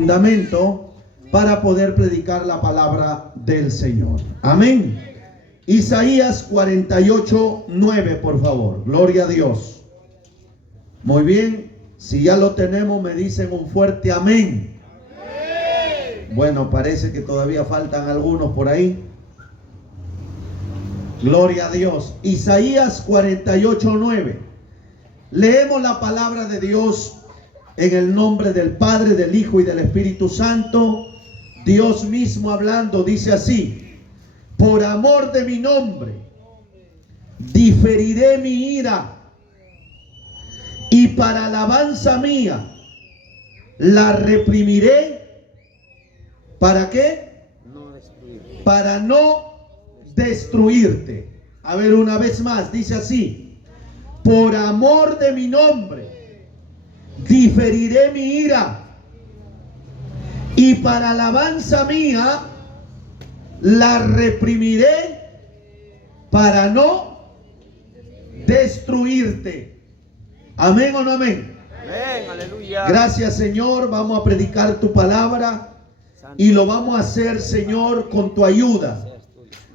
fundamento para poder predicar la palabra del Señor. Amén. Isaías 48:9, por favor. Gloria a Dios. Muy bien. Si ya lo tenemos, me dicen un fuerte amén. Bueno, parece que todavía faltan algunos por ahí. Gloria a Dios. Isaías 48:9. Leemos la palabra de Dios en el nombre del Padre, del Hijo y del Espíritu Santo. Dios mismo hablando, dice así: por amor de mi nombre, diferiré mi ira, y para alabanza mía, la reprimiré. ¿Para qué? Para no destruirte. A ver, una vez más, dice así: por amor de mi nombre, diferiré mi ira, y para alabanza mía, la reprimiré para no destruirte. Amén o no amén. Amén, aleluya. Gracias, Señor. Vamos a predicar tu palabra y lo vamos a hacer, Señor, con tu ayuda,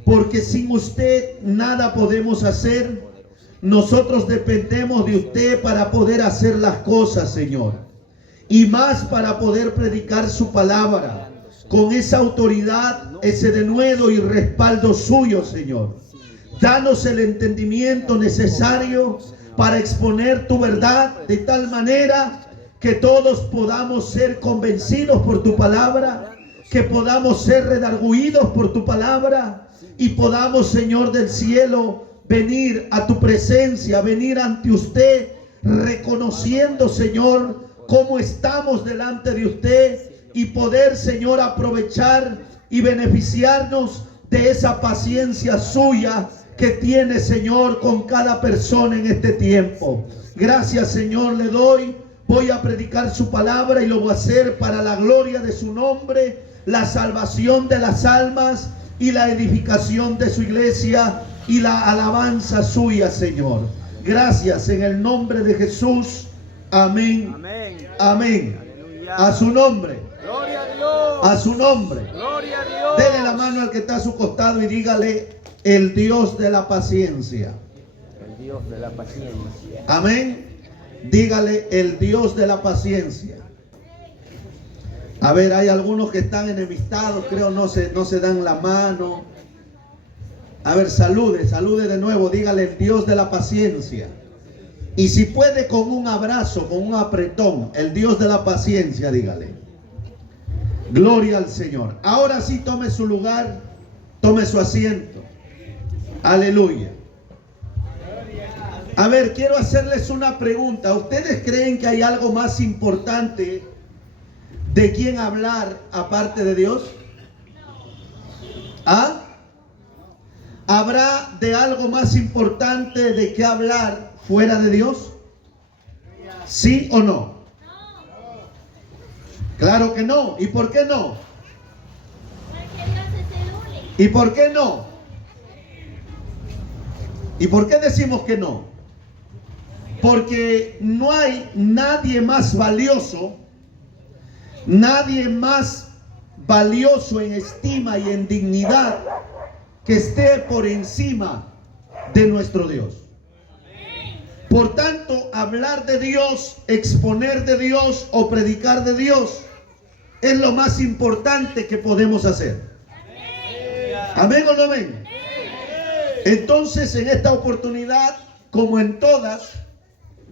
porque sin usted nada podemos hacer. Nosotros dependemos de usted para poder hacer las cosas, Señor, y más para poder predicar su palabra con esa autoridad, ese denuedo y respaldo suyo, Señor. Danos el entendimiento necesario para exponer tu verdad de tal manera que todos podamos ser convencidos por tu palabra, que podamos ser redarguidos por tu palabra y podamos, Señor del cielo, venir a tu presencia, venir ante usted, reconociendo, Señor, cómo estamos delante de usted, y poder, Señor, aprovechar y beneficiarnos de esa paciencia suya que tiene, Señor, con cada persona en este tiempo. Gracias, Señor, le doy. Voy a predicar su palabra y lo voy a hacer para la gloria de su nombre, la salvación de las almas y la edificación de su iglesia y la alabanza suya, Señor. Gracias en el nombre de Jesús. Amén. Amén. Amén. Aleluya. A su nombre. Gloria a Dios. A su nombre. Gloria a Dios. Dele la mano al que está a su costado y dígale: el Dios de la paciencia. El Dios de la paciencia. Amén. Dígale: el Dios de la paciencia. A ver, hay algunos que están enemistados, creo, no se dan la mano. A ver, salude de nuevo, dígale: el Dios de la paciencia. Y si puede, con un abrazo, con un apretón: el Dios de la paciencia, dígale. Gloria al Señor. Ahora sí, tome su lugar, tome su asiento. Aleluya. A ver, quiero hacerles una pregunta. ¿Ustedes creen que hay algo más importante de quién hablar aparte de Dios? ¿Ah? ¿Habrá de algo más importante de qué hablar fuera de Dios? ¿Sí o no? Claro que no. ¿Y por qué no? Porque Dios es el único. ¿Y por qué no? ¿Y por qué decimos que no? Porque no hay nadie más valioso, nadie más valioso en estima y en dignidad que esté por encima de nuestro Dios. Por tanto, hablar de Dios, exponer de Dios o predicar de Dios es lo más importante que podemos hacer. ¿Amén o no amén? Entonces, en esta oportunidad, como en todas,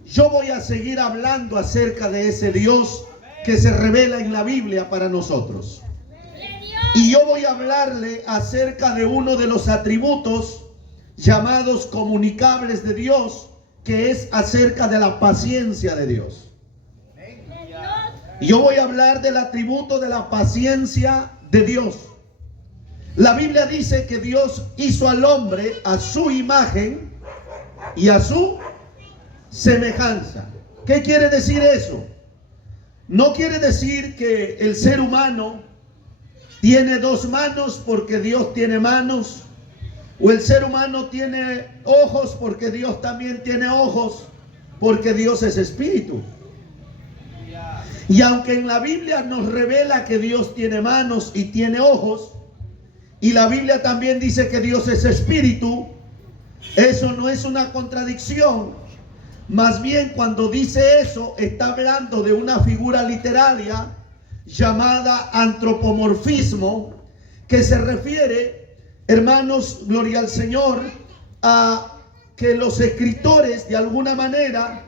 yo voy a seguir hablando acerca de ese Dios que se revela en la Biblia para nosotros. Y yo voy a hablarle acerca de uno de los atributos llamados comunicables de Dios, que es acerca de la paciencia de Dios. Y yo voy a hablar del atributo de la paciencia de Dios. La Biblia dice que Dios hizo al hombre a su imagen y a su semejanza. ¿Qué quiere decir eso? No quiere decir que el ser humano tiene dos manos porque Dios tiene manos, o el ser humano tiene ojos porque Dios también tiene ojos, porque Dios es espíritu. Y aunque en la Biblia nos revela que Dios tiene manos y tiene ojos, y la Biblia también dice que Dios es espíritu, eso no es una contradicción. Más bien, cuando dice eso, está hablando de una figura literaria llamada antropomorfismo, que se refiere, hermanos, gloria al Señor, a que los escritores de alguna manera,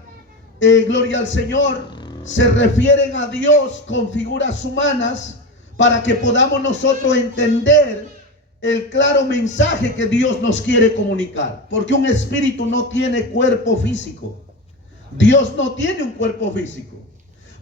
gloria al Señor, se refieren a Dios con figuras humanas para que podamos nosotros entender el claro mensaje que Dios nos quiere comunicar. Porque un espíritu no tiene cuerpo físico. Dios no tiene un cuerpo físico.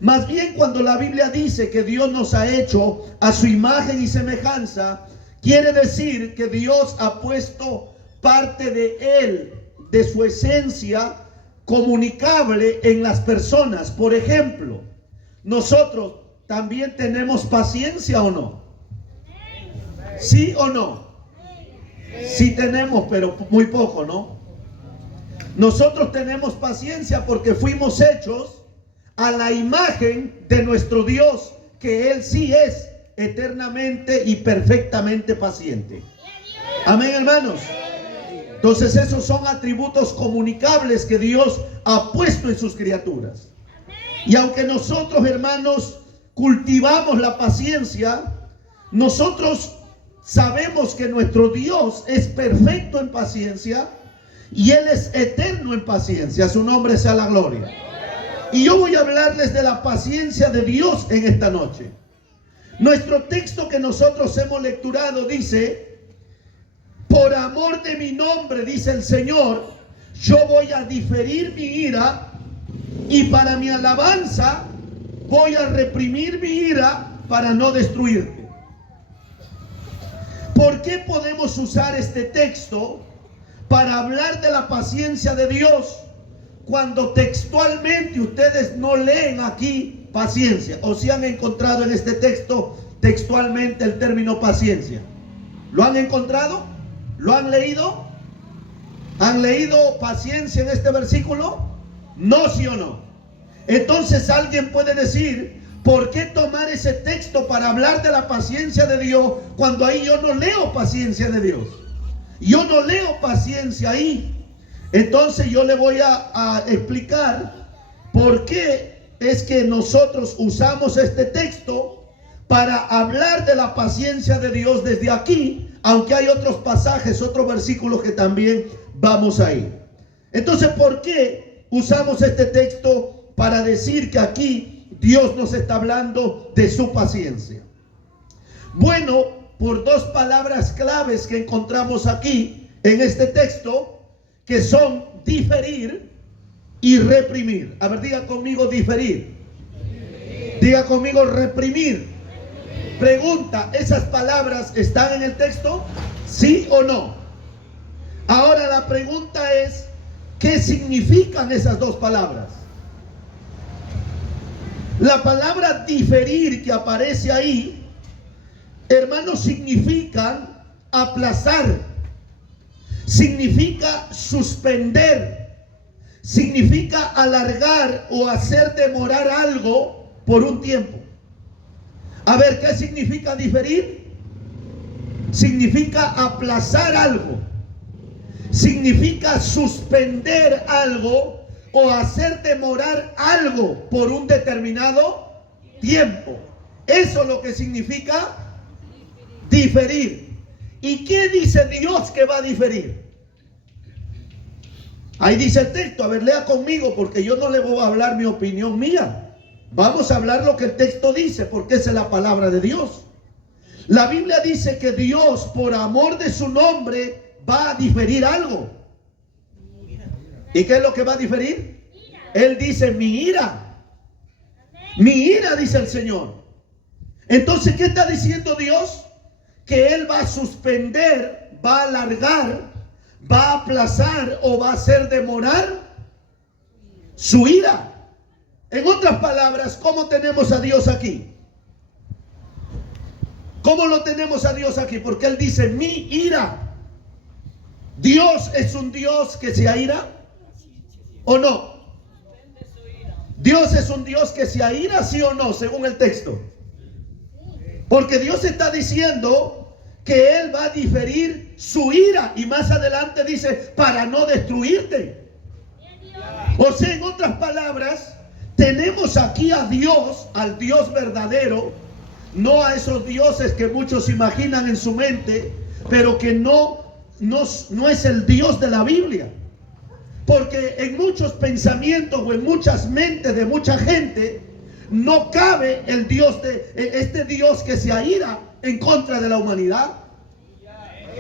Más bien, cuando la Biblia dice que Dios nos ha hecho a su imagen y semejanza, quiere decir que Dios ha puesto parte de Él, de su esencia comunicable en las personas. Por ejemplo, nosotros también tenemos paciencia, ¿o no? ¿Sí o no? Sí tenemos, pero muy poco, ¿no? Nosotros tenemos paciencia porque fuimos hechos a la imagen de nuestro Dios, que Él sí es eternamente y perfectamente paciente. Amén, hermanos. Entonces esos son atributos comunicables que Dios ha puesto en sus criaturas. Y aunque nosotros, hermanos, cultivamos la paciencia, nosotros sabemos que nuestro Dios es perfecto en paciencia y Él es eterno en paciencia. Su nombre sea la gloria. Y yo voy a hablarles de la paciencia de Dios en esta noche. Nuestro texto que nosotros hemos lecturado dice: por amor de mi nombre, dice el Señor, yo voy a diferir mi ira, y para mi alabanza voy a reprimir mi ira para no destruirte. ¿Por qué podemos usar este texto para hablar de la paciencia de Dios cuando textualmente ustedes no leen aquí paciencia? ¿O si han encontrado en este texto textualmente el término paciencia? ¿Lo han encontrado? ¿Lo han leído? ¿Han leído paciencia en este versículo? No, sí o no. Entonces alguien puede decir: ¿por qué tomar ese texto para hablar de la paciencia de Dios cuando ahí yo no leo paciencia de Dios? Yo no leo paciencia ahí. Entonces yo le voy a explicar por qué es que nosotros usamos este texto para hablar de la paciencia de Dios desde aquí, aunque hay otros pasajes, otros versículos que también vamos a ir. Entonces, ¿por qué usamos este texto para decir que aquí Dios nos está hablando de su paciencia? Bueno, por dos palabras claves que encontramos aquí en este texto, que son diferir y reprimir. A ver, diga conmigo diferir. Diga conmigo reprimir. Pregunta: ¿esas palabras están en el texto? ¿Sí o no? Ahora la pregunta es: ¿qué significan esas dos palabras? La palabra diferir que aparece ahí, hermanos, significa aplazar, significa suspender, significa alargar o hacer demorar algo por un tiempo. A ver, ¿qué significa diferir? Significa aplazar algo, significa suspender algo o hacer demorar algo por un determinado tiempo. Eso es lo que significa diferir. ¿Y qué dice Dios que va a diferir? Ahí dice el texto. A ver, lea conmigo, porque yo no le voy a hablar mi opinión mía. Vamos a hablar lo que el texto dice, porque esa es la palabra de Dios. La Biblia dice que Dios, por amor de su nombre, va a diferir algo. ¿Y qué es lo que va a diferir? Él dice: mi ira. Mi ira, dice el Señor. Entonces, ¿qué está diciendo Dios? Que Él va a suspender, va a alargar, va a aplazar o va a hacer demorar su ira. En otras palabras, ¿cómo tenemos a Dios aquí? ¿Cómo lo tenemos a Dios aquí? Porque Él dice: mi ira. ¿Dios es un Dios que se aira? ¿O no? Dios es un Dios que se aira, sí o no, según el texto. Porque Dios está diciendo que Él va a diferir su ira. Y más adelante dice, para no destruirte. O sea, en otras palabras, tenemos aquí a Dios, al Dios verdadero, no a esos dioses que muchos imaginan en su mente, pero que no es el Dios de la Biblia. Porque en muchos pensamientos o en muchas mentes de mucha gente no cabe el Dios este Dios que se aira en contra de la humanidad.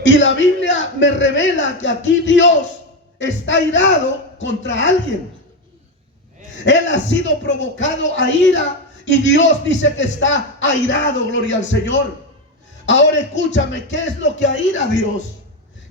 Y la Biblia me revela que aquí Dios está airado contra alguien. Él ha sido provocado a ira y Dios dice que está airado, gloria al Señor. Ahora escúchame, ¿qué es lo que aira a Dios?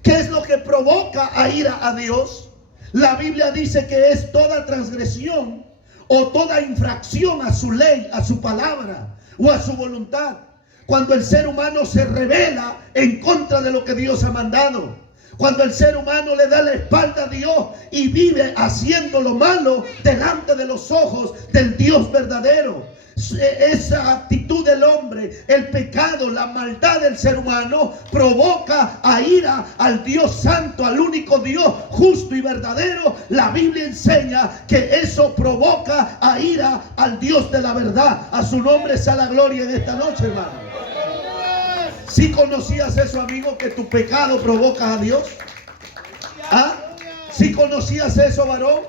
¿Qué es lo que provoca a ira a Dios? La Biblia dice que es toda transgresión o toda infracción a su ley, a su palabra o a su voluntad. Cuando el ser humano se rebela en contra de lo que Dios ha mandado. Cuando el ser humano le da la espalda a Dios y vive haciendo lo malo delante de los ojos del Dios verdadero. Esa actitud del hombre, el pecado, la maldad del ser humano provoca a ira al Dios santo, al único Dios justo y verdadero. La Biblia enseña que eso provoca a ira al Dios de la verdad. A su nombre sea la gloria en esta noche, hermano. ¿Sí conocías eso, amigo, que tu pecado provoca a Dios? ¿Ah? ¿Sí conocías eso, varón?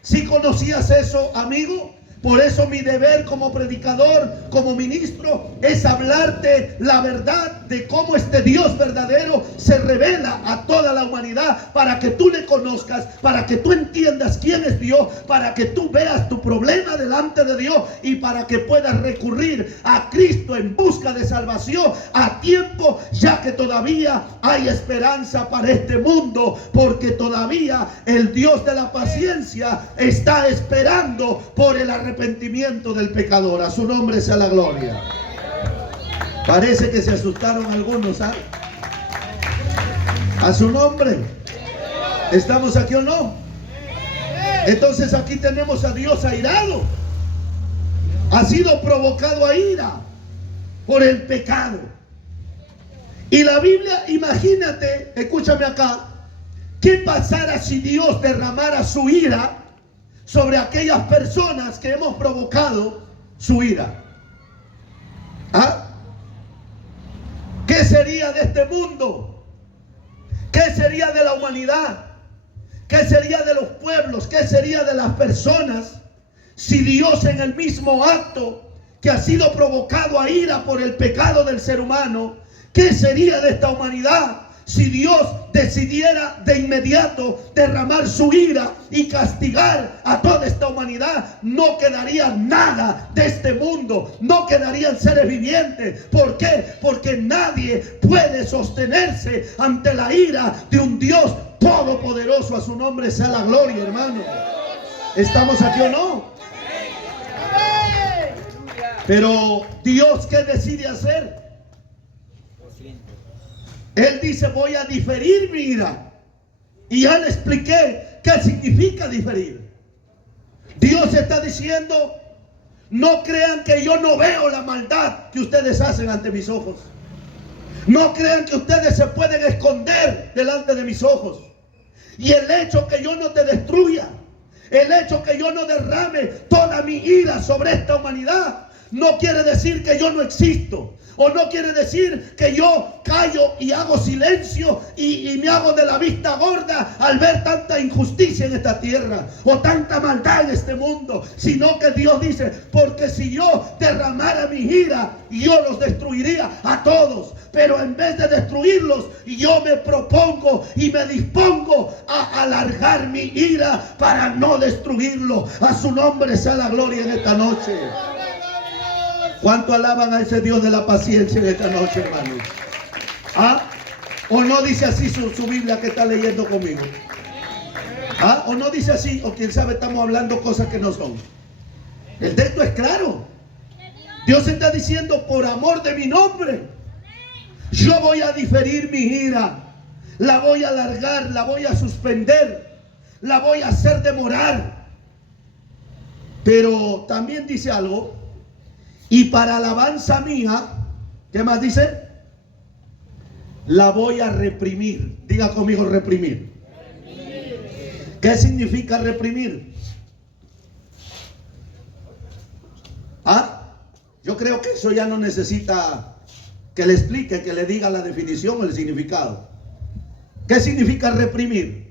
¿Sí conocías eso, amigo? Por eso mi deber como predicador, como ministro, es hablarte la verdad de cómo este Dios verdadero se revela a toda la humanidad, para que tú le conozcas, para que tú entiendas quién es Dios, para que tú veas tu problema delante de Dios y para que puedas recurrir a Cristo en busca de salvación a tiempo, ya que todavía hay esperanza para este mundo, porque todavía el Dios de la paciencia está esperando por el arrepentimiento del pecador. A su nombre sea la gloria. Parece que se asustaron algunos, ¿sabes? A su nombre. ¿Estamos aquí o no? Entonces aquí tenemos a Dios airado. Ha sido provocado a ira por el pecado. Y la Biblia, imagínate, escúchame acá, ¿qué pasara si Dios derramara su ira sobre aquellas personas que hemos provocado su ira? ¿Ah? ¿Qué sería de este mundo? ¿Qué sería de la humanidad? ¿Qué sería de los pueblos? ¿Qué sería de las personas si Dios, en el mismo acto que ha sido provocado a ira por el pecado del ser humano, qué sería de esta humanidad si Dios decidiera de inmediato derramar su ira y castigar a toda esta humanidad? No quedaría nada de este mundo, no quedarían seres vivientes. ¿Por qué? Porque nadie puede sostenerse ante la ira de un Dios todopoderoso. A su nombre sea la gloria, hermano. ¿Estamos aquí o no? Pero Dios, ¿qué decide hacer? Él dice, voy a diferir mi ira. Y ya le expliqué qué significa diferir. Dios está diciendo, no crean que yo no veo la maldad que ustedes hacen ante mis ojos. No crean que ustedes se pueden esconder delante de mis ojos. Y el hecho que yo no te destruya, el hecho que yo no derrame toda mi ira sobre esta humanidad, no quiere decir que yo no existo. O no quiere decir que yo callo y hago silencio y me hago de la vista gorda al ver tanta injusticia en esta tierra o tanta maldad en este mundo, sino que Dios dice, porque si yo derramara mi ira, yo los destruiría a todos. Pero en vez de destruirlos, yo me propongo y me dispongo a alargar mi ira para no destruirlo. A su nombre sea la gloria en esta noche. ¿Cuánto alaban a ese Dios de la paciencia en esta noche, hermanos? ¿Ah? ¿O no dice así su Biblia que está leyendo conmigo? ¿Ah? ¿O no dice así? O quién sabe, estamos hablando cosas que no son. El texto es claro. Dios está diciendo, por amor de mi nombre, yo voy a diferir mi ira. La voy a alargar, la voy a suspender, la voy a hacer demorar. Pero también dice algo. Y para alabanza mía, ¿qué más dice? La voy a reprimir. Diga conmigo, reprimir. ¿Qué significa reprimir? ¿Ah? Yo creo que eso ya no necesita que le explique, que le diga la definición o el significado. ¿Qué significa reprimir?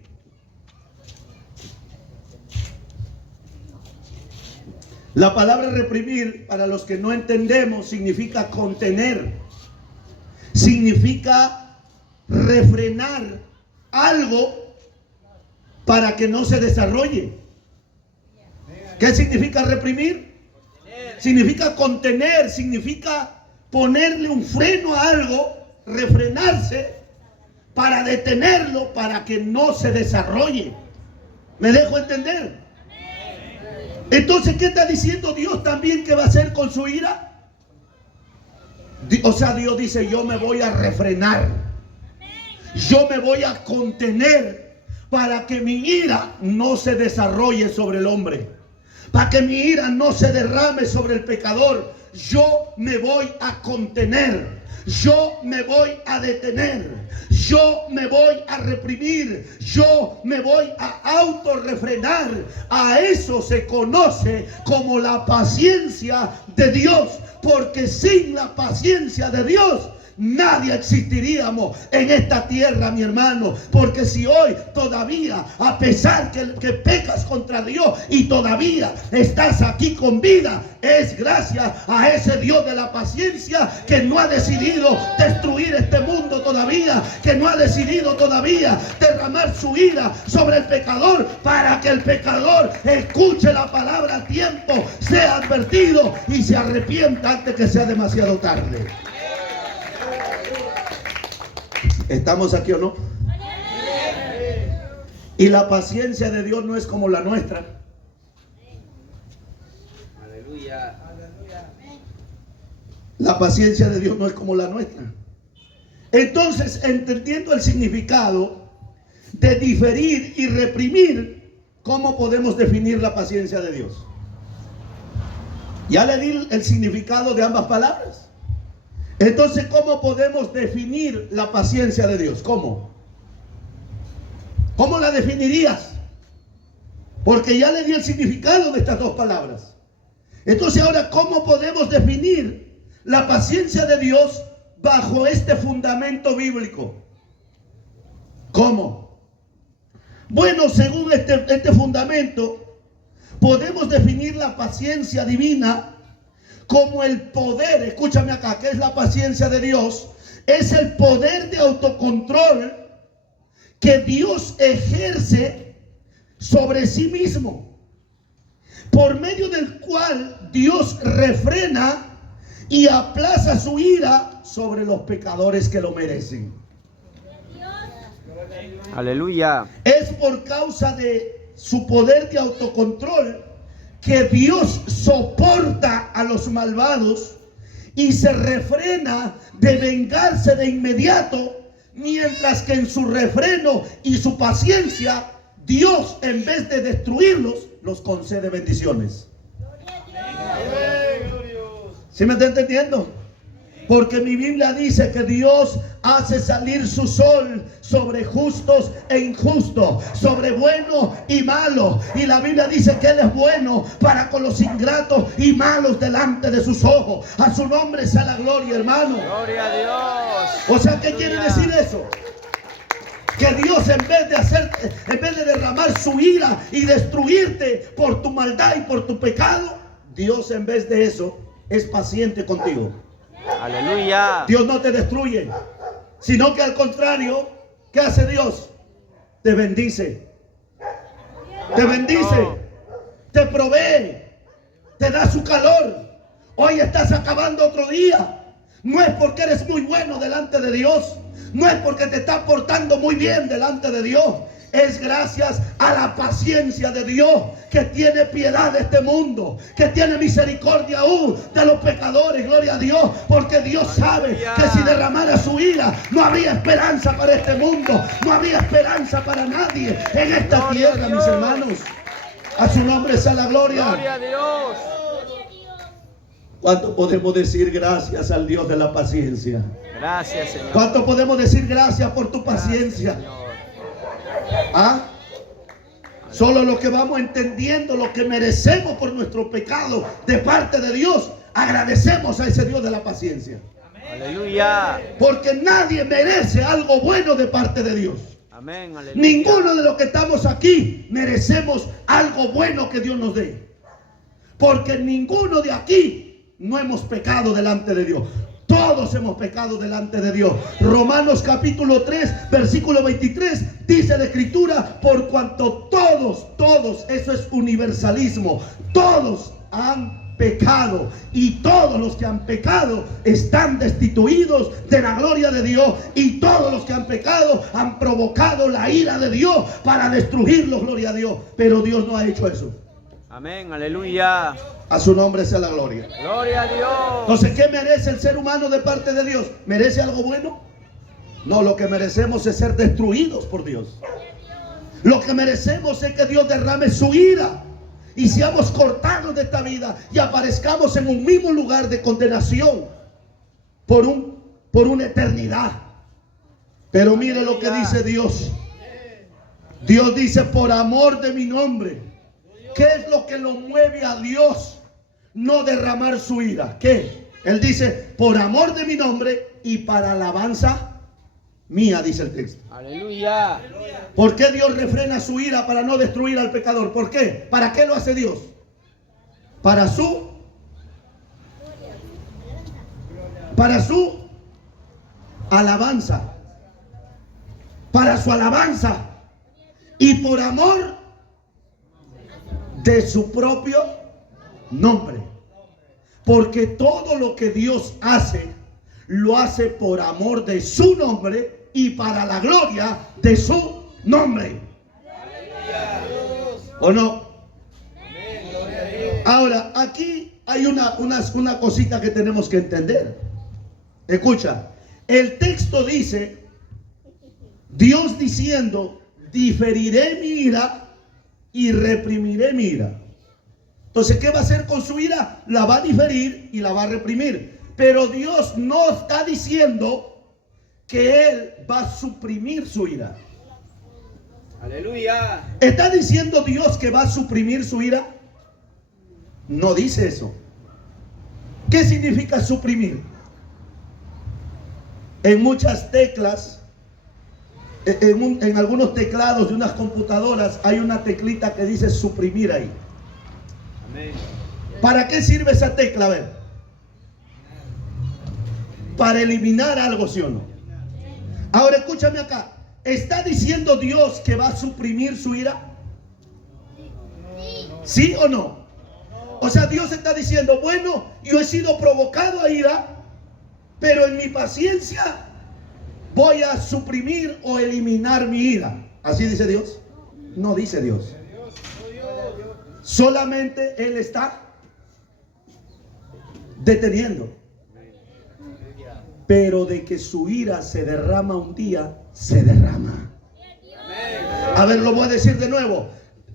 La palabra reprimir, para los que no entendemos, significa contener. Significa refrenar algo para que no se desarrolle. ¿Qué significa reprimir? Significa contener, significa ponerle un freno a algo, refrenarse para detenerlo, para que no se desarrolle. ¿Me dejo entender? Entonces, ¿qué está diciendo Dios también que va a hacer con su ira? O sea, Dios dice, yo me voy a refrenar. Yo me voy a contener para que mi ira no se desarrolle sobre el hombre. Para que mi ira no se derrame sobre el pecador. Yo me voy a contener. Yo me voy a detener. Yo me voy a reprimir. Yo me voy a autorrefrenar. A eso se conoce como la paciencia de Dios. Porque sin la paciencia de Dios nadie existiríamos en esta tierra, mi hermano. Porque si hoy todavía, a pesar que pecas contra Dios y todavía estás aquí con vida, es gracias a ese Dios de la paciencia que no ha decidido destruir este mundo todavía, que no ha decidido todavía derramar su ira sobre el pecador, para que el pecador escuche la palabra a tiempo, sea advertido y se arrepienta antes que sea demasiado tarde. ¿Estamos aquí o no? Y la paciencia de Dios no es como la nuestra. Aleluya. La paciencia de Dios no es como la nuestra. Entonces, entendiendo el significado de diferir y reprimir, ¿cómo podemos definir la paciencia de Dios? Ya le di el significado de ambas palabras. Entonces, ¿cómo podemos definir la paciencia de Dios? ¿Cómo? ¿Cómo la definirías? Porque ya le di el significado de estas dos palabras. Entonces, ahora, ¿cómo podemos definir la paciencia de Dios bajo este fundamento bíblico? ¿Cómo? Bueno, según este fundamento, podemos definir la paciencia divina como el poder. Escúchame acá, ¿qué es la paciencia de Dios? Es el poder de autocontrol que Dios ejerce sobre sí mismo, por medio del cual Dios refrena y aplaza su ira sobre los pecadores que lo merecen. Aleluya. Es por causa de su poder de autocontrol que Dios soporta a los malvados y se refrena de vengarse de inmediato, mientras que en su refreno y su paciencia, Dios, en vez de destruirlos, los concede bendiciones. ¿Sí me está entendiendo? Porque mi Biblia dice que Dios hace salir su sol sobre justos e injustos, sobre buenos y malos. Y la Biblia dice que Él es bueno para con los ingratos y malos delante de sus ojos. A su nombre sea la gloria, hermano. Gloria a Dios. O sea, ¿qué quiere decir eso? Que Dios, en vez de derramar su ira y destruirte por tu maldad y por tu pecado, Dios, en vez de eso, es paciente contigo. Aleluya. Dios no te destruye, sino que al contrario, ¿qué hace Dios? Te bendice. Te bendice. Te provee. Te da su calor. Hoy estás acabando otro día. No es porque eres muy bueno delante de Dios. No es porque te estás portando muy bien delante de Dios. Es gracias a la paciencia de Dios, que tiene piedad de este mundo, que tiene misericordia aún de los pecadores. Gloria a Dios, porque Dios sabe que si derramara su ira, no habría esperanza para este mundo, no habría esperanza para nadie en esta tierra, mis hermanos. A su nombre sea la gloria. Gloria a Dios. Gloria a Dios. ¿Cuánto podemos decir gracias al Dios de la paciencia? Gracias, Señor. ¿Cuánto podemos decir gracias por tu paciencia? Gracias, Señor. ¿Ah? Solo lo que vamos entendiendo, lo que merecemos por nuestro pecado de parte de Dios, agradecemos a ese Dios de la paciencia. Aleluya. Porque nadie merece algo bueno de parte de Dios. Amén. Aleluya. Ninguno de los que estamos aquí merecemos algo bueno que Dios nos dé. Porque ninguno de aquí no hemos pecado delante de Dios. Todos hemos pecado delante de Dios. Romanos capítulo 3, versículo 23, dice la escritura, por cuanto todos, eso es universalismo, todos han pecado y todos los que han pecado están destituidos de la gloria de Dios, y todos los que han pecado han provocado la ira de Dios para destruirlos, gloria a Dios. Pero Dios no ha hecho eso. Amén. Aleluya. A su nombre sea la gloria. Gloria a Dios. Entonces, ¿qué merece el ser humano de parte de Dios? ¿Merece algo bueno? No, lo que merecemos es ser destruidos por Dios. Lo que merecemos es que Dios derrame su ira y seamos cortados de esta vida y aparezcamos en un mismo lugar de condenación por una eternidad. Pero mire lo que dice Dios. Dios dice, por amor de mi nombre. ¿Qué es lo que lo mueve a Dios no derramar su ira? ¿Qué? Él dice, por amor de mi nombre y para alabanza mía, dice el texto. Aleluya. ¿Por qué Dios refrena su ira para no destruir al pecador? ¿Por qué? ¿Para qué lo hace Dios? Para su alabanza. Para su alabanza. Y por amor de su propio nombre. Porque todo lo que Dios hace, lo hace por amor de su nombre y para la gloria de su nombre. ¿O no? Ahora, aquí hay una cosita que tenemos que entender. Escucha, el texto dice, Dios diciendo, diferiré mi ira y reprimiré mi ira. Entonces, ¿qué va a hacer con su ira? La va a diferir y la va a reprimir. Pero Dios no está diciendo que Él va a suprimir su ira. Aleluya. ¿Está diciendo Dios que va a suprimir su ira? No dice eso. ¿Qué significa suprimir? En muchas teclas, en algunos teclados de unas computadoras hay una teclita que dice suprimir ahí. Amén. ¿Para qué sirve esa tecla? A ver. Para eliminar algo, ¿sí o no? Ahora escúchame acá. ¿Está diciendo Dios que va a suprimir su ira? ¿Sí o no? O sea, Dios está diciendo, bueno, yo he sido provocado a ira, pero en mi paciencia voy a suprimir o eliminar mi ira. ¿Así dice Dios? No dice Dios. Solamente Él está deteniendo. Pero de que su ira se derrama un día, se derrama. A ver, lo voy a decir de nuevo.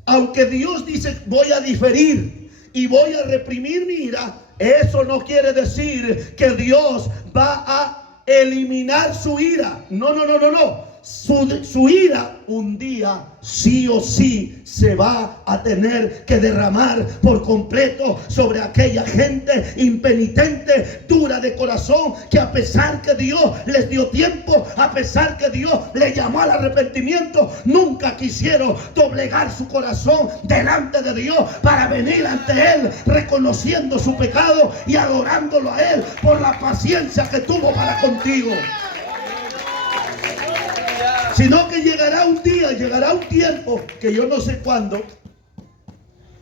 Aunque Dios dice, voy a diferir y voy a reprimir mi ira, eso no quiere decir que Dios va a eliminar su ira. No, no, no, no, no. Su ira un día sí o sí se va a tener que derramar por completo sobre aquella gente impenitente, dura de corazón, que a pesar que Dios les dio tiempo, a pesar que Dios les llamó al arrepentimiento, nunca quisieron doblegar su corazón delante de Dios para venir ante Él reconociendo su pecado y adorándolo a Él por la paciencia que tuvo para contigo. Sino que llegará un día, llegará un tiempo, que yo no sé cuándo,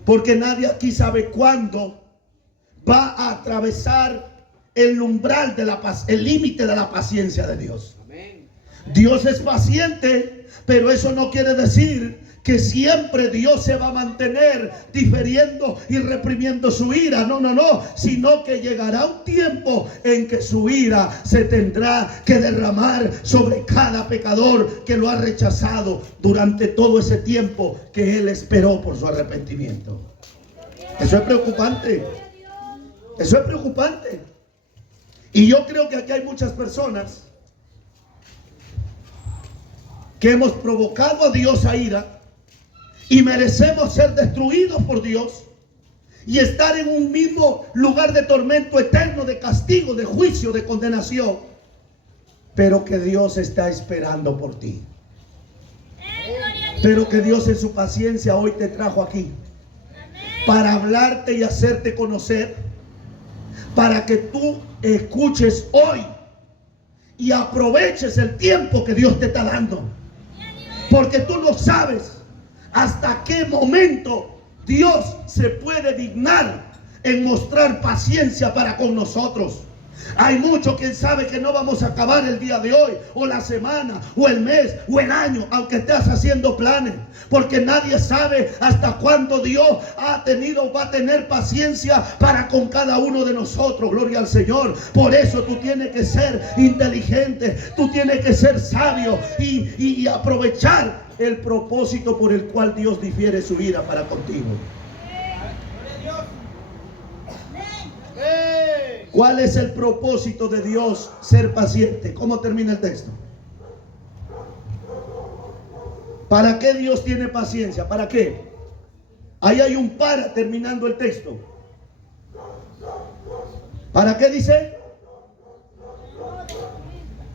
porque nadie aquí sabe cuándo va a atravesar el umbral de la paz, el límite de la paciencia de Dios. Dios es paciente, pero eso no quiere decir que siempre Dios se va a mantener diferiendo y reprimiendo su ira. No, sino que llegará un tiempo en que su ira se tendrá que derramar sobre cada pecador que lo ha rechazado durante todo ese tiempo que él esperó por su arrepentimiento. Eso es preocupante. Eso es preocupante. Y yo creo que aquí hay muchas personas que hemos provocado a Dios a ira y merecemos ser destruidos por Dios y estar en un mismo lugar de tormento eterno, de castigo, de juicio, de condenación, pero que Dios está esperando por ti. Pero que Dios en su paciencia hoy te trajo aquí para hablarte y hacerte conocer, para que tú escuches hoy y aproveches el tiempo que Dios te está dando, porque tú no sabes hasta qué momento Dios se puede dignar en mostrar paciencia para con nosotros. Hay muchos que sabe que no vamos a acabar el día de hoy, o la semana, o el mes, o el año, aunque estés haciendo planes, porque nadie sabe hasta cuándo Dios va a tener paciencia para con cada uno de nosotros. Gloria al Señor. Por eso tú tienes que ser inteligente, tú tienes que ser sabio y aprovechar el propósito por el cual Dios difiere su ira para contigo. ¿Cuál es el propósito de Dios ser paciente? ¿Cómo termina el texto? ¿Para qué Dios tiene paciencia? ¿Para qué? Ahí hay un para terminando el texto. ¿Para qué dice?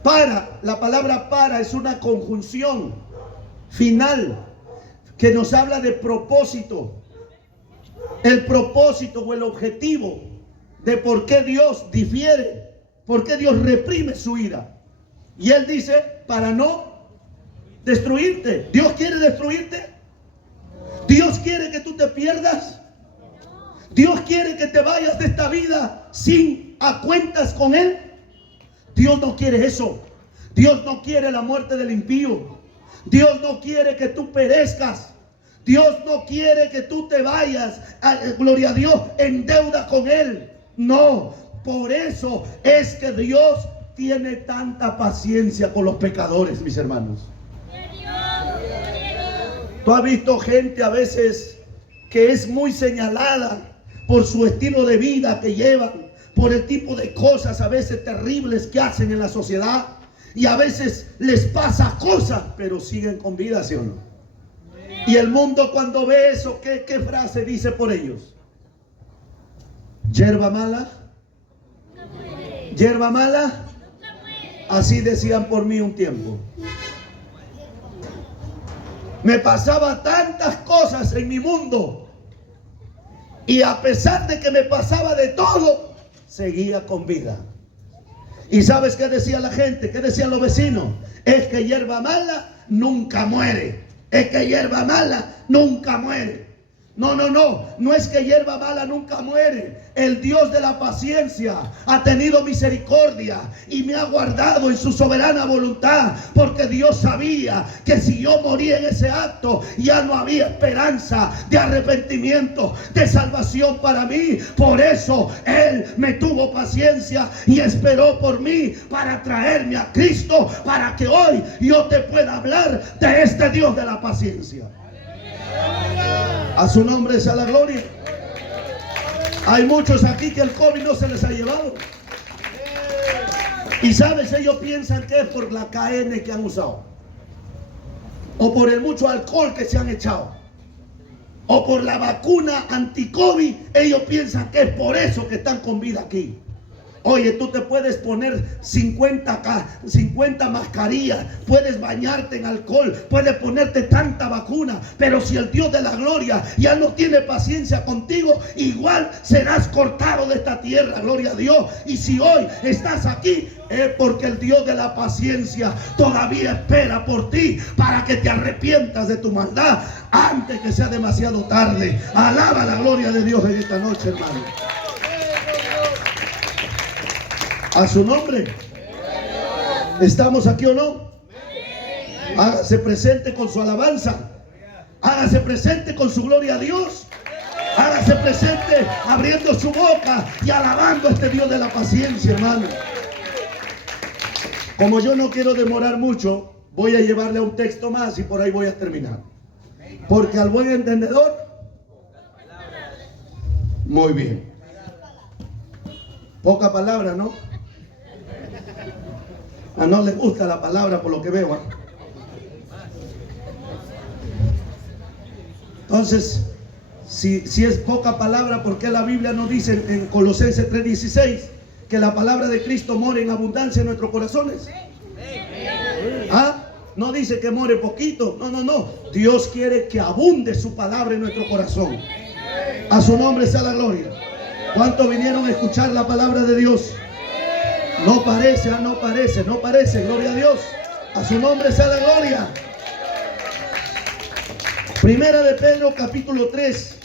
Para. La palabra para es una conjunción final que nos habla de propósito. El propósito o el objetivo de por qué Dios difiere, por qué Dios reprime su ira. Y Él dice, para no destruirte. ¿Dios quiere destruirte? ¿Dios quiere que tú te pierdas? ¿Dios quiere que te vayas de esta vida sin a cuentas con Él? Dios no quiere eso. Dios no quiere la muerte del impío. Dios no quiere que tú perezcas. Dios no quiere que tú te vayas, gloria a Dios, en deuda con Él. No, por eso es que Dios tiene tanta paciencia con los pecadores, mis hermanos. Tú has visto gente a veces que es muy señalada por su estilo de vida que llevan, por el tipo de cosas a veces terribles que hacen en la sociedad, y a veces les pasa cosas, pero siguen con vida, ¿sí o no? Y el mundo cuando ve eso, ¿qué frase dice por ellos? Hierba mala, hierba mala. Así decían por mí un tiempo. Me pasaba tantas cosas en mi mundo, y a pesar de que me pasaba de todo, seguía con vida. ¿Y sabes qué decía la gente? ¿Qué decían los vecinos? Es que hierba mala nunca muere. Es que hierba mala nunca muere. No es que hierba mala nunca muere. El Dios de la paciencia ha tenido misericordia y me ha guardado en su soberana voluntad, porque Dios sabía que si yo moría en ese acto ya no había esperanza de arrepentimiento, de salvación para mí. Por eso Él me tuvo paciencia y esperó por mí para traerme a Cristo, para que hoy yo te pueda hablar de este Dios de la paciencia. A su nombre sea la gloria. Hay muchos aquí que el COVID no se les ha llevado. Y sabes, ellos piensan que es por la KN que han usado, o por el mucho alcohol que se han echado, o por la vacuna anti-COVID. Ellos piensan que es por eso que están con vida aquí. Oye, tú te puedes poner 50 mascarillas, puedes bañarte en alcohol, puedes ponerte tanta vacuna, pero si el Dios de la gloria ya no tiene paciencia contigo, igual serás cortado de esta tierra, gloria a Dios. Y si hoy estás aquí, es porque el Dios de la paciencia todavía espera por ti, para que te arrepientas de tu maldad antes que sea demasiado tarde. Alaba la gloria de Dios en esta noche, hermano. A su nombre. ¿Estamos aquí o no? Hágase presente con su alabanza. Hágase presente con su gloria a Dios. Hágase presente abriendo su boca y alabando a este Dios de la paciencia, hermano. Como yo no quiero demorar mucho, voy a llevarle a un texto más y por ahí voy a terminar. Porque al buen entendedor, muy bien. Poca palabra, ¿no? No les gusta la palabra por lo que veo, ¿eh? Entonces, si es poca palabra, ¿por qué la Biblia nos dice en Colosenses 3:16 que la palabra de Cristo more en abundancia en nuestros corazones? ¿Ah? No dice que more poquito. No. Dios quiere que abunde su palabra en nuestro corazón. A su nombre sea la gloria. ¿Cuántos vinieron a escuchar la palabra de Dios? No parece, no parece. Gloria a Dios. A su nombre sea la gloria. Primera de Pedro, capítulo 3.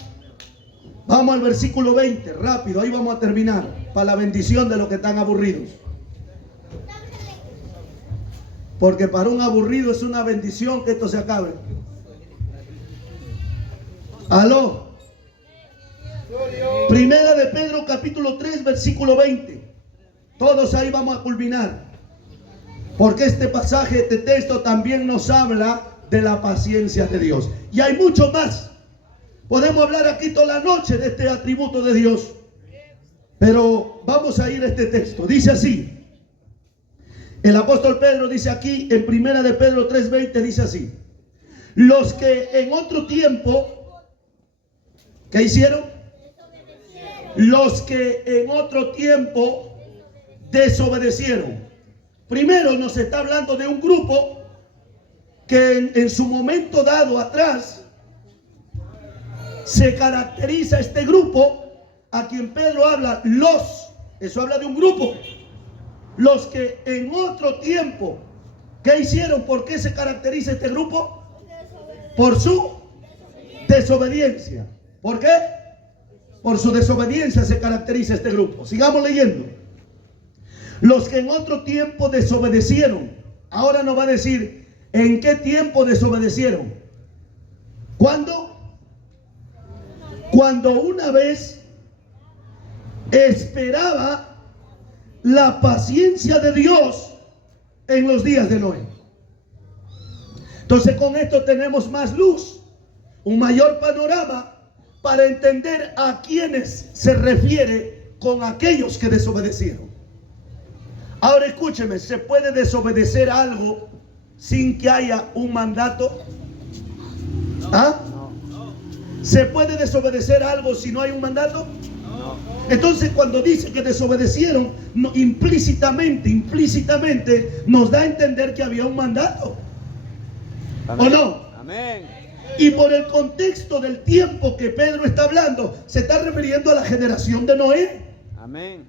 Vamos al versículo 20. Rápido, ahí vamos a terminar. Para la bendición de los que están aburridos. Porque para un aburrido es una bendición que esto se acabe. Aló. Primera de Pedro, capítulo 3, versículo 20. Todos ahí vamos a culminar. Porque este pasaje, este texto también nos habla de la paciencia de Dios. Y hay mucho más. Podemos hablar aquí toda la noche de este atributo de Dios. Pero vamos a ir a este texto. Dice así. El apóstol Pedro dice aquí, en primera de Pedro 3:20, dice así. Los que en otro tiempo, ¿qué hicieron? Los que en otro tiempo desobedecieron. Primero nos está hablando de un grupo que en su momento dado atrás se caracteriza este grupo a quien Pedro habla, eso habla de un grupo. Los que en otro tiempo, ¿qué hicieron? ¿Por qué se caracteriza este grupo? Por su desobediencia. ¿Por qué? Por su desobediencia se caracteriza este grupo. Sigamos leyendo. Los que en otro tiempo desobedecieron. Ahora nos va a decir en qué tiempo desobedecieron. ¿Cuándo? Cuando una vez esperaba la paciencia de Dios en los días de Noé. Entonces con esto tenemos más luz, un mayor panorama para entender a quiénes se refiere con aquellos que desobedecieron. Ahora escúcheme, ¿se puede desobedecer algo sin que haya un mandato? ¿Ah? ¿Se puede desobedecer algo si no hay un mandato? Entonces cuando dice que desobedecieron, implícitamente nos da a entender que había un mandato. Amén. ¿O no? Amén. Y por el contexto del tiempo que Pedro está hablando, se está refiriendo a la generación de Noé. Amén.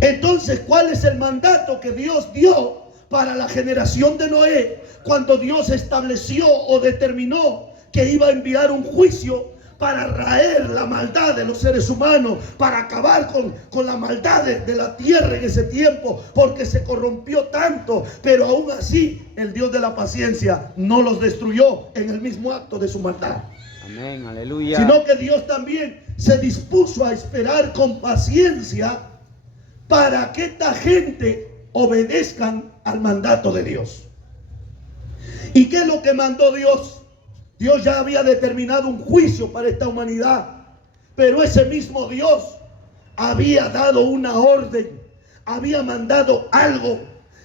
Entonces, ¿cuál es el mandato que Dios dio para la generación de Noé cuando Dios estableció o determinó que iba a enviar un juicio para raer la maldad de los seres humanos, para acabar con la maldad de la tierra en ese tiempo, porque se corrompió tanto? Pero aún así el Dios de la paciencia no los destruyó en el mismo acto de su maldad. Amén, aleluya. Sino que Dios también se dispuso a esperar con paciencia para que esta gente obedezcan al mandato de Dios. ¿Y qué es lo que mandó Dios? Dios ya había determinado un juicio para esta humanidad, pero ese mismo Dios había dado una orden, había mandado algo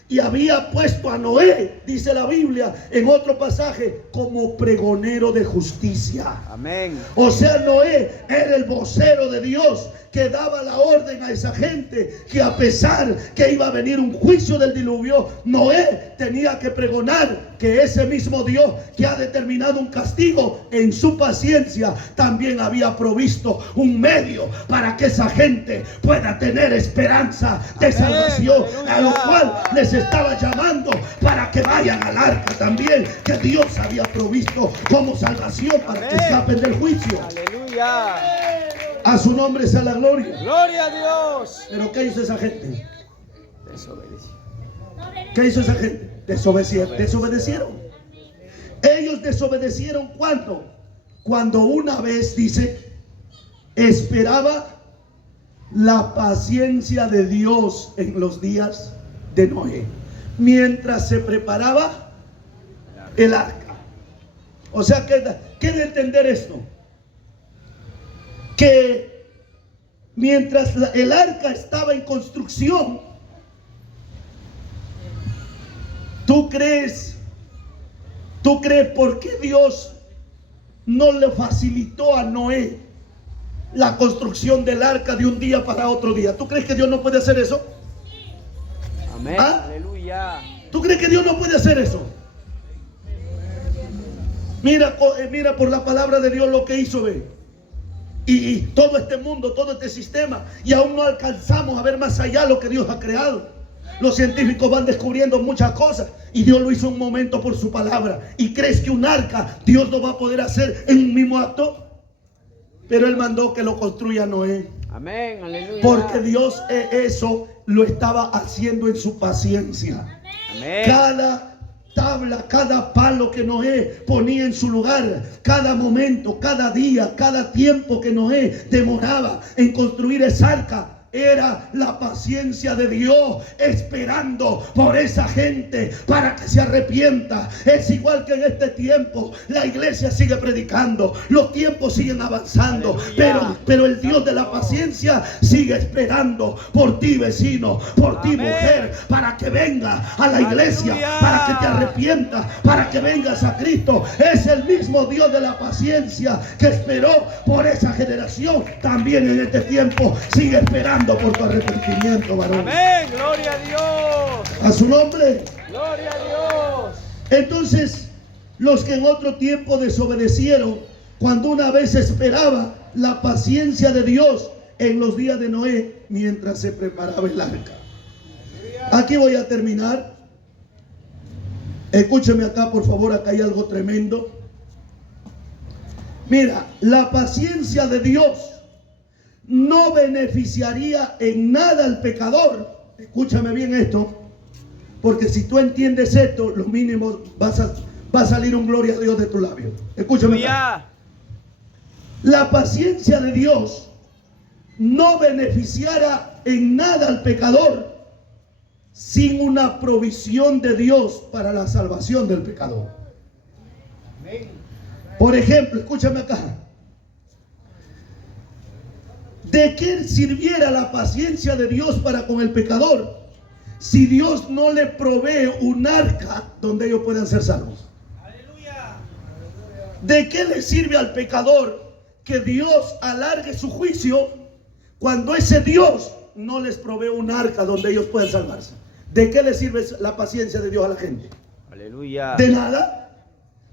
y había puesto a Noé, dice la Biblia en otro pasaje, como pregonero de justicia. Amén. O sea, Noé era el vocero de Dios que daba la orden a esa gente que a pesar que iba a venir un juicio del diluvio, Noé tenía que pregonar que ese mismo Dios que ha determinado un castigo en su paciencia también había provisto un medio para que esa gente pueda tener esperanza de salvación, a lo cual les estaba llamando para que vayan al arca también, que Dios había provisto como salvación para que escapen del juicio. Aleluya. A su nombre sea la gloria. Gloria a Dios. Pero ¿qué hizo esa gente? Desobedeció. ¿Qué hizo esa gente? Desobedecieron. Ellos desobedecieron ¿cuándo? cuando una vez, dice, esperaba la paciencia de Dios en los días de Noé, mientras se preparaba el arca. O sea, ¿qué de entender esto? Que mientras el arca estaba en construcción, ¿tú crees por qué Dios no le facilitó a Noé la construcción del arca de un día para otro día? ¿Tú crees que Dios no puede hacer eso? Amén. ¿Ah? Aleluya. ¿Tú crees que Dios no puede hacer eso? Mira por la palabra de Dios lo que hizo, ve. Y todo este mundo, todo este sistema, y aún no alcanzamos a ver más allá lo que Dios ha creado. Los científicos van descubriendo muchas cosas y Dios lo hizo un momento por su palabra. ¿Y crees que un arca Dios lo va a poder hacer en un mismo acto? Pero Él mandó que lo construya Noé. Amén. Aleluya. Porque Dios eso lo estaba haciendo en su paciencia. Amén. Cada tabla, cada palo que Noé ponía en su lugar, cada momento, cada día, cada tiempo que Noé demoraba en construir esa arca, era la paciencia de Dios esperando por esa gente para que se arrepienta. Es igual que en este tiempo la iglesia sigue predicando, los tiempos siguen avanzando, pero el Dios de la paciencia sigue esperando por ti, vecino, por ti, mujer, para que venga a la iglesia, para que te arrepientas, para que vengas a Cristo. Es el mismo Dios de la paciencia que esperó por esa generación. También en este tiempo sigue esperando por tu arrepentimiento, varón. Amén. Gloria a Dios. A su nombre. Gloria a Dios. Entonces, los que en otro tiempo desobedecieron, cuando una vez esperaba la paciencia de Dios en los días de Noé, mientras se preparaba el arca. Aquí voy a terminar. Escúcheme acá, por favor, acá hay algo tremendo. Mira, la paciencia de Dios no beneficiaría en nada al pecador. Escúchame bien esto, porque si tú entiendes esto, lo mínimo va a salir un gloria a Dios de tu labio. Escúchame acá. La paciencia de Dios no beneficiará en nada al pecador sin una provisión de Dios para la salvación del pecador. Por ejemplo, escúchame acá. ¿De qué sirviera la paciencia de Dios para con el pecador si Dios no le provee un arca donde ellos puedan ser salvos? ¿De qué le sirve al pecador que Dios alargue su juicio cuando ese Dios no les provee un arca donde ellos puedan salvarse? ¿De qué le sirve la paciencia de Dios a la gente? Aleluya. De nada,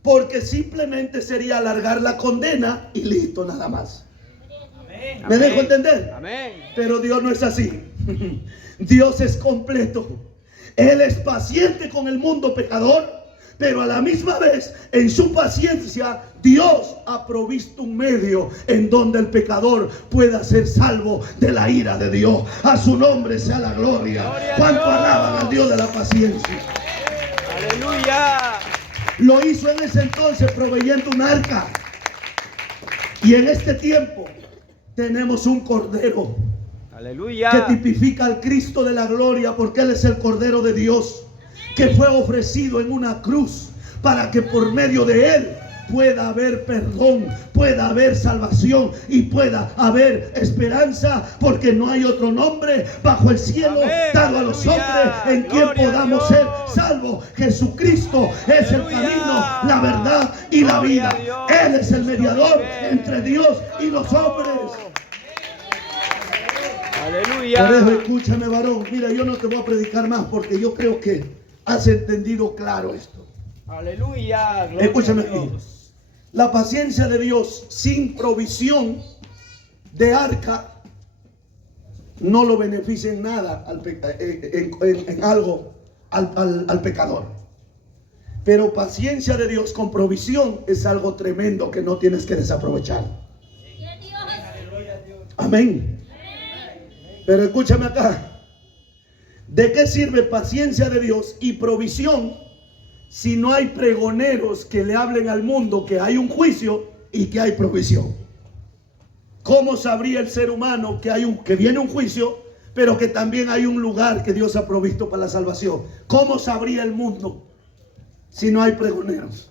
porque simplemente sería alargar la condena y listo, nada más. ¿Me dejo entender? Amén. Pero Dios no es así. Dios es completo. Él es paciente con el mundo pecador, pero a la misma vez, en su paciencia, Dios ha provisto un medio en donde el pecador pueda ser salvo de la ira de Dios. A su nombre sea la gloria. ¿Cuánto alaban al Dios de la paciencia? Aleluya. Lo hizo en ese entonces proveyendo un arca. Y en este tiempo tenemos un cordero. Aleluya. Que tipifica al Cristo de la gloria, porque Él es el Cordero de Dios que fue ofrecido en una cruz para que por medio de Él pueda haber perdón, pueda haber salvación y pueda haber esperanza, porque no hay otro nombre bajo el cielo dado a los hombres en quien podamos ser salvos. Jesucristo es el camino, la verdad y la vida. Él es el mediador entre Dios y los hombres. Aleluya. Por eso escúchame, varón. Mira, yo no te voy a predicar más porque yo creo que has entendido claro esto. Aleluya. Escúchame aquí. La paciencia de Dios sin provisión de arca no lo beneficia en nada en algo al pecador. Pero paciencia de Dios con provisión es algo tremendo que no tienes que desaprovechar. Amén. Pero escúchame acá. ¿De qué sirve paciencia de Dios y provisión si no hay pregoneros que le hablen al mundo que hay un juicio y que hay provisión. ¿Cómo sabría el ser humano que viene un juicio, pero que también hay un lugar que Dios ha provisto para la salvación? ¿Cómo sabría el mundo si no hay pregoneros?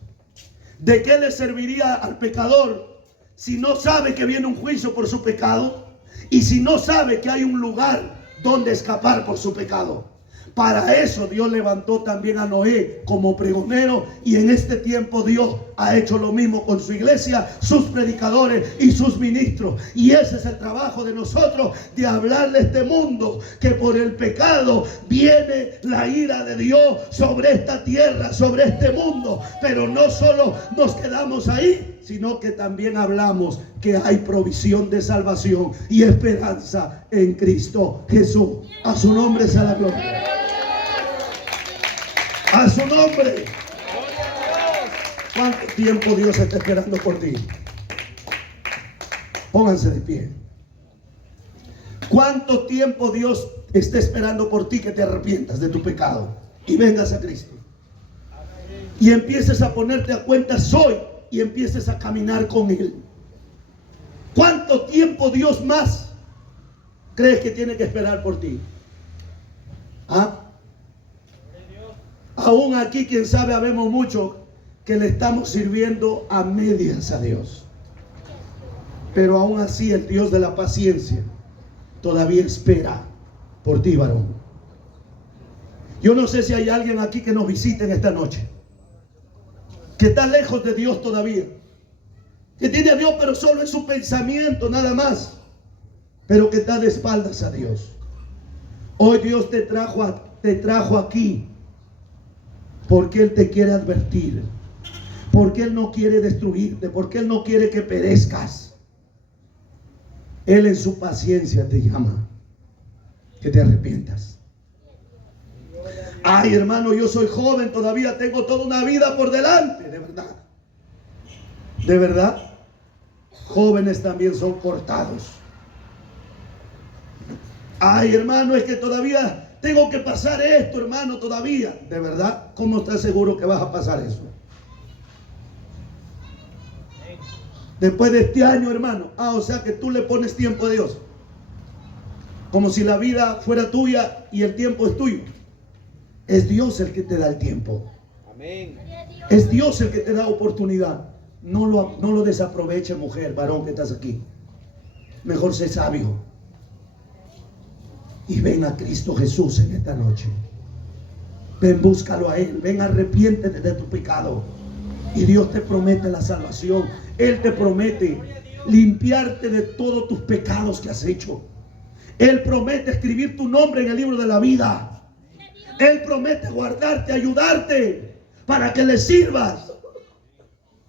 ¿De qué le serviría al pecador si no sabe que viene un juicio por su pecado y si no sabe que hay un lugar donde escapar por su pecado? Para eso Dios levantó también a Noé como pregonero, y en este tiempo Dios ha hecho lo mismo con su iglesia, sus predicadores y sus ministros. Y ese es el trabajo de nosotros, de hablarle a este mundo que por el pecado viene la ira de Dios sobre esta tierra, sobre este mundo. Pero no solo nos quedamos ahí, sino que también hablamos que hay provisión de salvación y esperanza en Cristo Jesús. A su nombre sea la gloria. A su nombre. ¿Cuánto tiempo Dios está esperando por ti? Pónganse de pie. ¿Cuánto tiempo Dios está esperando por ti que te arrepientas de tu pecado y vengas a Cristo? Y empieces a ponerte a cuentas hoy y empieces a caminar con Él. ¿Cuánto tiempo Dios más crees que tiene que esperar por ti? ¿Ah? Aún aquí, quién sabe, habemos muchos que le estamos sirviendo a medias a Dios. Pero aún así el Dios de la paciencia todavía espera por ti, varón. Yo no sé si hay alguien aquí que nos visite en esta noche, que está lejos de Dios todavía, que tiene a Dios pero solo en su pensamiento nada más, pero que está de espaldas a Dios. Hoy Dios te trajo aquí porque Él te quiere advertir, porque Él no quiere destruirte, porque Él no quiere que perezcas. Él en su paciencia te llama que te arrepientas. Ay, hermano, yo soy joven, todavía tengo toda una vida por delante. De verdad, de verdad, jóvenes también son cortados. Ay, hermano, es que todavía tengo que pasar esto, hermano, todavía. ¿De verdad? ¿Cómo estás seguro que vas a pasar eso? Después de este año, hermano. O sea que tú le pones tiempo a Dios. Como si la vida fuera tuya y el tiempo es tuyo. Es Dios el que te da el tiempo. Amén. Es Dios el que te da oportunidad. No lo desaproveche, mujer, varón que estás aquí. Mejor sé sabio. Y ven a Cristo Jesús en esta noche. Ven, búscalo a Él. Ven, arrepiéntete de tu pecado. Y Dios te promete la salvación. Él te promete limpiarte de todos tus pecados que has hecho. Él promete escribir tu nombre en el libro de la vida. Él promete guardarte, ayudarte, para que le sirvas,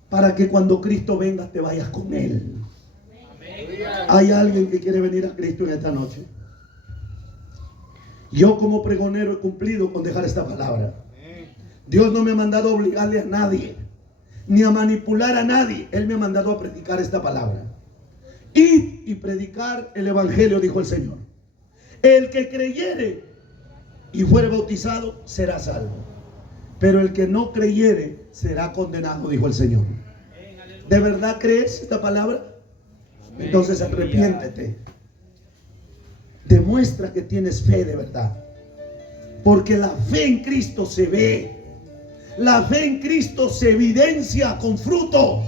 para que cuando Cristo venga te vayas con Él. ¿Hay alguien que quiere venir a Cristo en esta noche? Yo como pregonero he cumplido con dejar esta palabra. Dios no me ha mandado a obligarle a nadie, ni a manipular a nadie. Él me ha mandado a predicar esta palabra. Id y predicar el evangelio, dijo el Señor. El que creyere y fuere bautizado será salvo, pero el que no creyere será condenado, dijo el Señor. ¿De verdad crees esta palabra? Entonces arrepiéntete. Demuestra que tienes fe de verdad, porque la fe en Cristo se ve. La fe en Cristo se evidencia con fruto.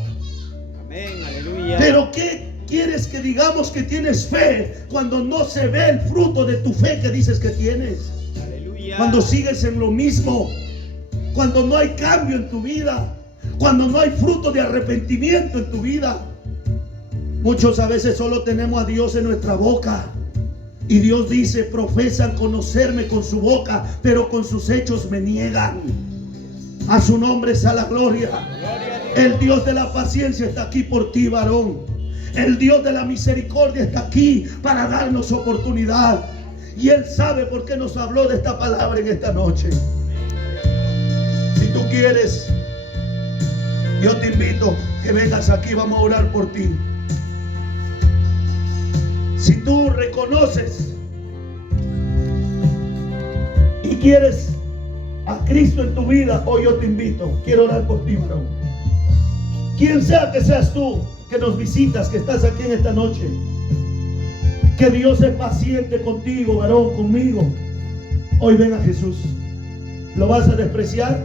Amén, aleluya. Pero ¿qué quieres que digamos que tienes fe cuando no se ve el fruto de tu fe que dices que tienes? Aleluya. Cuando sigues en lo mismo, cuando no hay cambio en tu vida, cuando no hay fruto de arrepentimiento en tu vida. Muchos a veces solo tenemos a Dios en nuestra boca. Y Dios dice, profesan conocerme con su boca, pero con sus hechos me niegan. A su nombre sea la gloria. El Dios de la paciencia está aquí por ti, varón. El Dios de la misericordia está aquí para darnos oportunidad. Y Él sabe por qué nos habló de esta palabra en esta noche. Si tú quieres, yo te invito que vengas aquí, vamos a orar por ti. Si tú reconoces y quieres a Cristo en tu vida, hoy yo te invito. Quiero orar por ti, varón. Quien sea que seas tú, que nos visitas, que estás aquí en esta noche. Que Dios es paciente contigo, varón, conmigo. Hoy ven a Jesús. ¿Lo vas a despreciar?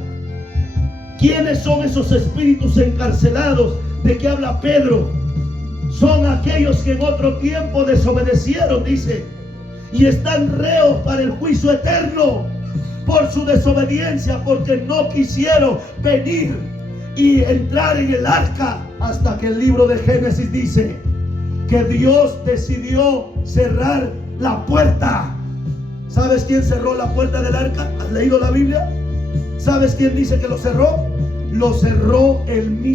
¿Quiénes son esos espíritus encarcelados de que habla Pedro? Son aquellos que en otro tiempo desobedecieron, dice, y están reos para el juicio eterno por su desobediencia, porque no quisieron venir y entrar en el arca, hasta que el libro de Génesis dice que Dios decidió cerrar la puerta. ¿Sabes quién cerró la puerta del arca? ¿Has leído la Biblia? ¿Sabes quién dice que lo cerró? Lo cerró el mismo